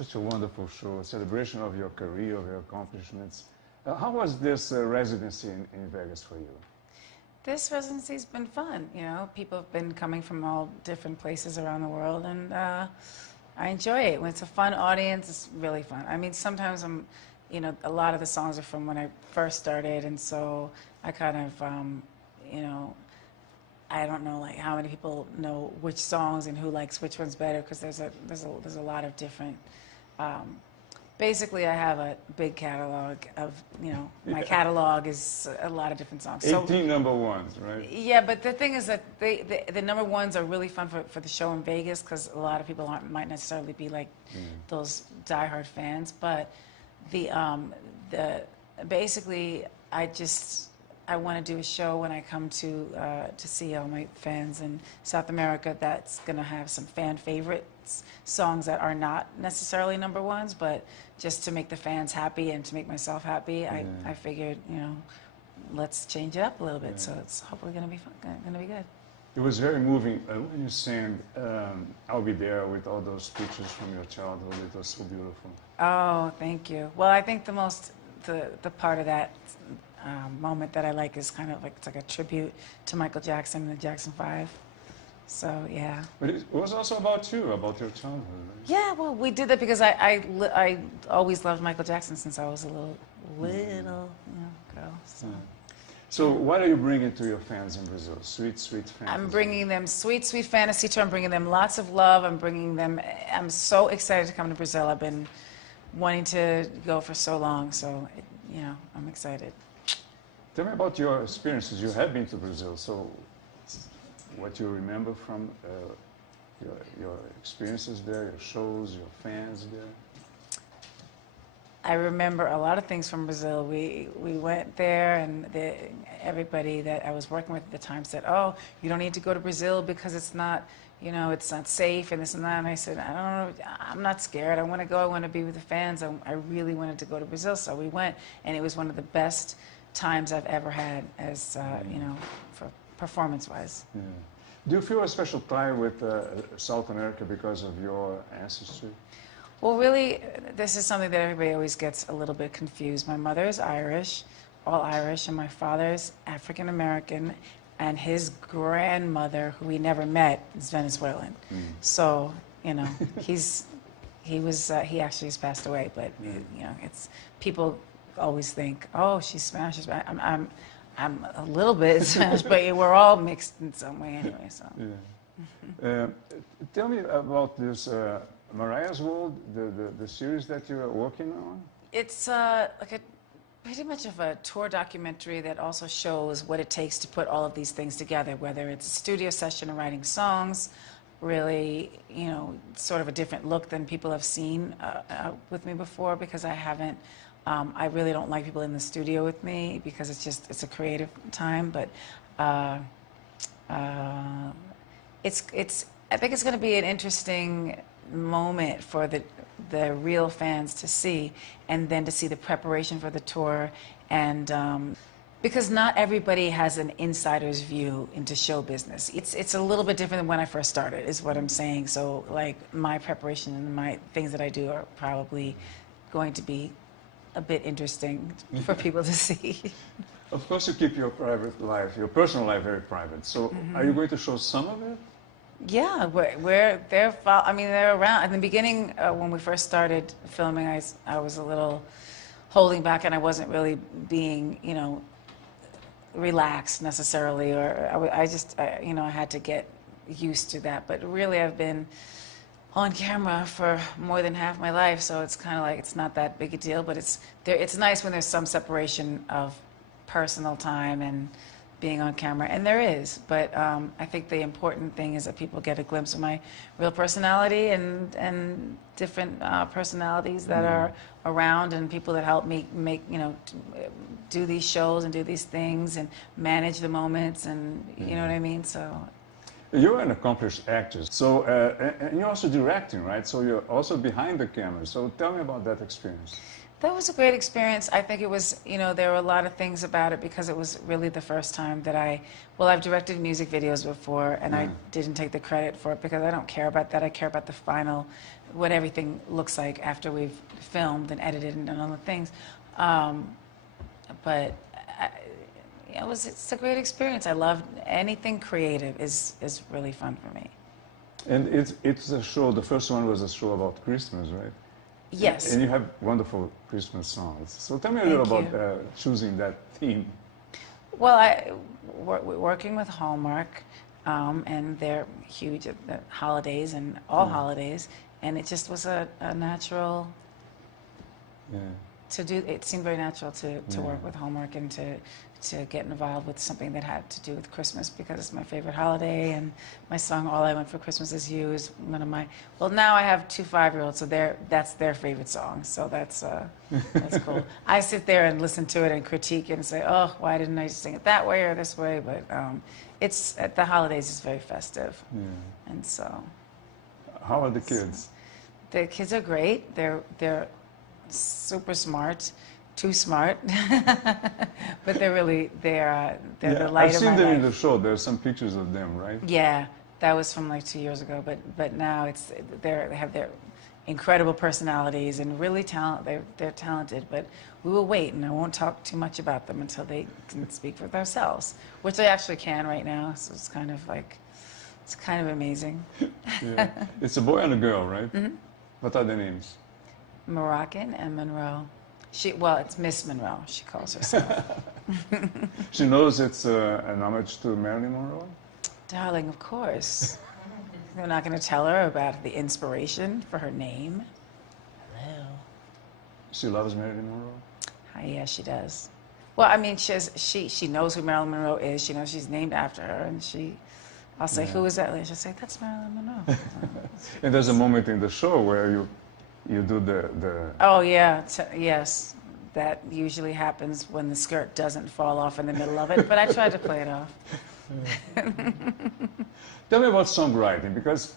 Such a wonderful show, a celebration of your career, of your accomplishments. How was this residency in Vegas for you? This residency's been fun. You know, people have been coming from all different places around the world, and I enjoy it. When it's a fun audience, it's really fun. I mean, sometimes you know, a lot of the songs are from when I first started, and so I kind of, you know, I don't know like how many people know which songs and who likes which ones better, because there's a lot of different. Basically, I have a big catalog of, you know, my catalog is a lot of different songs. 18 number ones, right? Yeah, but the thing is that the number ones are really fun for the show in Vegas, because a lot of people might necessarily be like those diehard fans. But basically, I want to do a show when I come to see all my fans in South America that's going to have some fan favorites, songs that are not necessarily number ones, but just to make the fans happy and to make myself happy. I figured, you know, let's change it up a little bit. So it's hopefully going to be fun, going to be good. It was very moving when you sang "I'll Be There" with all those pictures from your childhood. It was so beautiful. Oh, thank you. Well, I think the part of that moment that I like is kind of like, it's like a tribute to Michael Jackson and the Jackson 5. So, yeah. But it was also about you, about your childhood, right? Yeah, well, we did that because I always loved Michael Jackson since I was a little you know, girl. So. Yeah. So what are you bringing to your fans in Brazil? Sweet, sweet fantasy. I'm bringing them sweet, sweet fantasy tour. I'm bringing them lots of love. I'm so excited to come to Brazil. I've been wanting to go for so long, so, you know, I'm excited. Tell me about your experiences. You have been to Brazil, so what you remember from your experiences there, your shows, your fans there? I remember a lot of things from Brazil. We went there, and everybody that I was working with at the time said, "Oh, you don't need to go to Brazil because it's not, you know, it's not safe and this and that." And I said, "I don't know. I'm not scared. I want to go. I want to be with the fans. I really wanted to go to Brazil." So we went, and it was one of the best times I've ever had, as you know, for performance-wise. Yeah. Do you feel a special tie with South America because of your ancestry? Well, really, this is something that everybody always gets a little bit confused. My mother is Irish, all Irish, and my father's African-American, and his grandmother, who we never met, is Venezuelan. So, you know, he actually has passed away, but, you know, people always think, "Oh, she's Spanish." I'm a little bit Spanish, but we're all mixed in some way anyway. So. Yeah. Tell me about this Mariah's World, the series that you're working on. It's like pretty much of a tour documentary that also shows what it takes to put all of these things together, whether it's a studio session or writing songs. Really, you know, sort of a different look than people have seen with me before, because I haven't. I really don't like people in the studio with me, because it's a creative time. But I think it's going to be an interesting moment for the real fans to see, and then to see the preparation for the tour, and because not everybody has an insider's view into show business. It's a little bit different than when I first started, is what I'm saying. So, like, my preparation and my things that I do are probably going to be a bit interesting for people to see. Of course, you keep your private life, your personal life, very private. So, are you going to show some of it? Yeah, they're around. In the beginning, when we first started filming, I was a little holding back, and I wasn't really being, you know, relaxed necessarily, or you know, I had to get used to that. But really, I've been on camera for more than half my life, so it's kind of like, it's not that big a deal. But it's nice when there's some separation of personal time and being on camera, and there is. But I think the important thing is that people get a glimpse of my real personality, and different personalities that are around, and people that help me make, you know, do these shows and do these things and manage the moments, and you know what I mean. So. You're an accomplished actress, so and you're also directing, right? So you're also behind the camera. So tell me about that experience. That was a great experience. I think it was, you know, there were a lot of things about it because it was really the first time that I've directed music videos before, and I didn't take the credit for it because I don't care about that. I care about the final, what everything looks like after we've filmed and edited and done all the things. But it's a great experience. I love anything creative is really fun for me. And it's a show, the first one was a show about Christmas, right? Yes. And you have wonderful Christmas songs. So tell me a little about choosing that theme. Well, we're working with Hallmark, and they're huge at the holidays and all holidays, and it just was a natural to do. It seemed very natural to work with Hallmark and to get involved with something that had to do with Christmas because it's my favorite holiday, and my song "All I Want for Christmas Is You" is one of my. Well, now I have 2 5-year-olds, so that's their favorite song. So that's cool. I sit there and listen to it and critique it and say, "Oh, why didn't I sing it that way or this way?" But it's at the holidays. It's very festive, and so. How are the kids? The kids are great. They're super smart. Too smart, but they're the light of my life. I've seen them in the show. There's some pictures of them, right? Yeah, that was from like 2 years ago. But now they have their incredible personalities and really they're talented. But we will wait, and I won't talk too much about them until they can speak for themselves, which they actually can right now. So it's kind of amazing. Yeah. It's a boy and a girl, right? Mm-hmm. What are their names? Moroccan and Monroe. It's Miss Monroe, she calls herself. She knows it's an homage to Marilyn Monroe? Darling, of course. They're not going to tell her about the inspiration for her name. Hello. She loves Marilyn Monroe? Yeah, she does. Well, I mean, she knows who Marilyn Monroe is. She knows she's named after her, and I'll say, who is that? She'll say, that's Marilyn Monroe. And there's a moment in the show where you do the... Oh, yeah. Yes. That usually happens when the skirt doesn't fall off in the middle of it, but I tried to play it off. Tell me about songwriting, because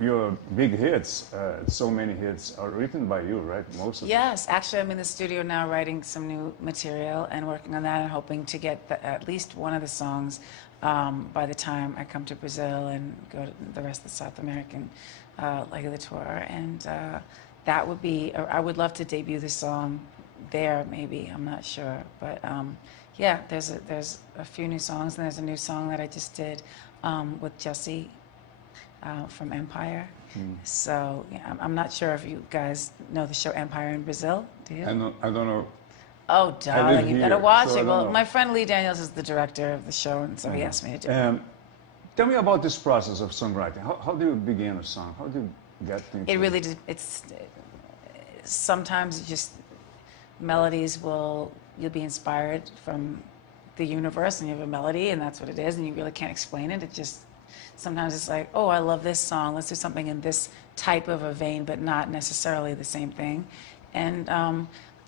your big hits, so many hits, are written by you, right? Most of them. Yes. Actually, I'm in the studio now writing some new material and working on that and hoping to get at least one of the songs by the time I come to Brazil and go to the rest of the South American leg of the tour. And that would be, I would love to debut the song there, maybe. I'm not sure. But yeah, there's a few new songs, and there's a new song that I just did with Jesse from Empire. So yeah, I'm not sure if you guys know the show Empire in Brazil. Do you? I don't know. Oh, darling, you've got to watch so it. Well, my friend Lee Daniels is the director of the show, and so he asked me to do it. Tell me about this process of songwriting. How do you begin a song? How do you get things? It really, it's sometimes just melodies you'll be inspired from the universe, and you have a melody, and that's what it is, and you really can't explain it. It just, sometimes it's like, oh, I love this song. Let's do something in this type of a vein, but not necessarily the same thing. And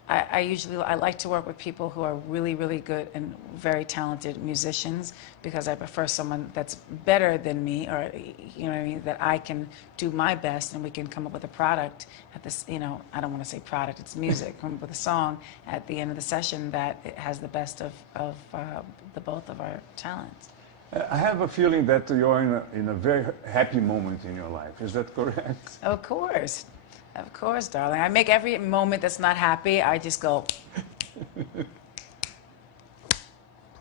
I like to work with people who are really, really good and very talented musicians, because I prefer someone that's better than me, or, you know what I mean, that I can do my best and we can come up with a product at this, you know, I don't want to say product, it's music, come up with a song at the end of the session that it has the best of the both of our talents. I have a feeling that you're in a very happy moment in your life. Is that correct? Of course. Of course, darling. I make every moment that's not happy, I just go,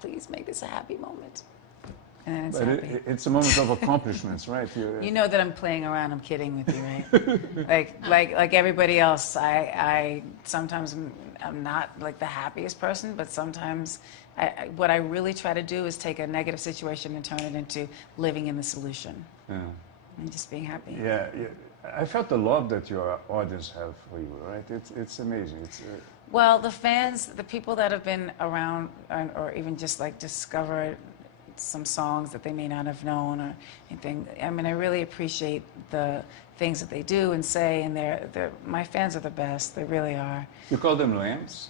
please make this a happy moment. And then it's happy. It's a moment of accomplishments, right? You know that I'm playing around, I'm kidding with you, right? like everybody else, I sometimes I'm not like the happiest person, but sometimes what I really try to do is take a negative situation and turn it into living in the solution. Yeah. And just being happy. Yeah. I felt the love that your audience have for you, right? It's amazing. Well, the fans, the people that have been around, or even just like discovered some songs that they may not have known or anything. I mean, I really appreciate the things that they do and say, and my fans are the best. They really are. You call them lambs?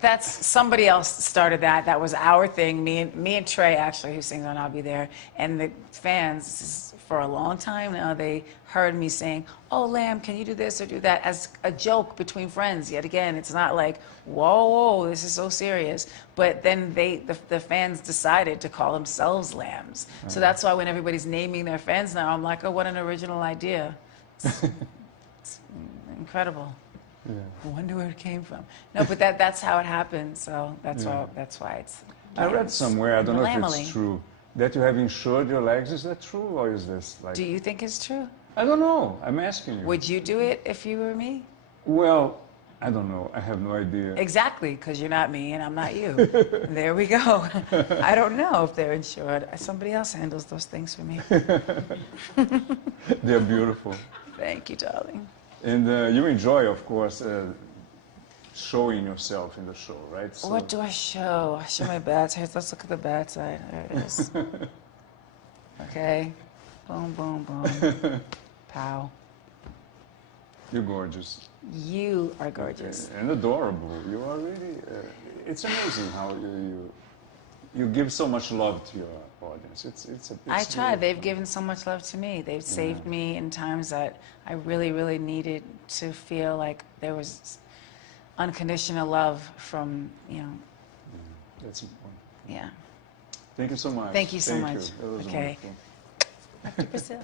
That's somebody else started that. That was our thing. Me and Trey, actually, who sings on "I'll Be There," and the fans. This is for a long time now, they heard me saying, "Oh, Lamb, can you do this or do that?" as a joke between friends. Yet again, it's not like, whoa, this is so serious. But then the fans decided to call themselves Lambs. So that's why when everybody's naming their fans now, I'm like, oh, what an original idea. It's incredible. Yeah. I wonder where it came from. No, but that's how it happened. So that's why it's. I read somewhere, I don't know if Lamely. it's true, that you have insured your legs. Is that true, or is this like? Do you think it's true? I don't know. I'm asking you. Would you do it if you were me? Well, I don't know. I have no idea. Exactly, because you're not me and I'm not you. There we go. I don't know if they're insured. Somebody else handles those things for me. They're beautiful. Thank you, darling. And you enjoy, of course, showing yourself in the show, right? So, What do I show? I show my bad side. Let's look at the bad side. There it is. Okay. Boom, boom, boom. Pow. you're gorgeous. You are gorgeous. And adorable. You are really... it's amazing how you give so much love to your audience. It's I try. really They've fun. given so much love to me. They've saved me in times that I really, really needed to feel like there was unconditional love from, That's important. yeah. Thank you so much. Thank you so much. It was Okay. wonderful. Back to Brazil.